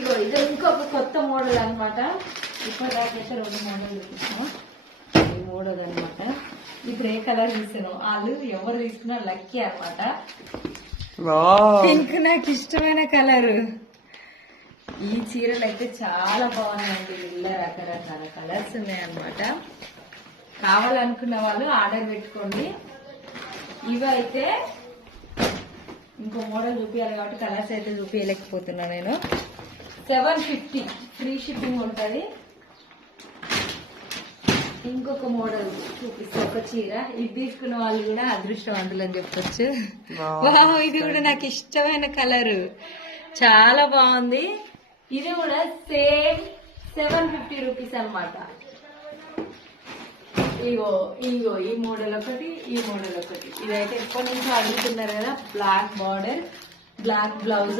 ఇగో ఇది ఇంకొక కొత్త మోడల్ అనమాట. ఇప్పటిదాకైతే 2 మోడల్ చూపిస్తాము. ఈ మోడల్ అనమాట. ఇప్పుడు ఏ కలర్ తీసాను వాళ్ళు ఎవరు తీసుకున్నా లక్కీ అనమాట. పింక్ నాకు ఇష్టమైన కలర్. ఈ చీరలు అయితే చాలా బాగున్నాయండి. ఇలా రకరకాల కలర్స్ ఉన్నాయన్నమాట. కావాలనుకున్న వాళ్ళు ఆర్డర్ పెట్టుకోండి. ఇవి అయితే ఇంకో మోడల్ చూపించాలి కాబట్టి కలర్స్ అయితే చూపించలేకపోతున్నా నేను. 750 ఫ్రీ షిప్పింగ్ ఉంటుంది. ఇంకొక మోడల్ చూపిస్తా. ఒక చీర ఇది తీసుకున్న వాళ్ళు కూడా అదృష్టవంతులు అని చెప్పొచ్చు. ఇది కూడా నాకు ఇష్టమైన కలర్. చాలా బాగుంది. ఇది కూడా సేమ్ 750 రూపీస్ అనమాట. ఇగో ఇగో ఈ మోడల్ ఒకటి, ఈ మోడల్ ఒకటి. ఇదైతే ఎప్పటి నుంచో అడుగుతున్నారు కదా. Black border, black blouse.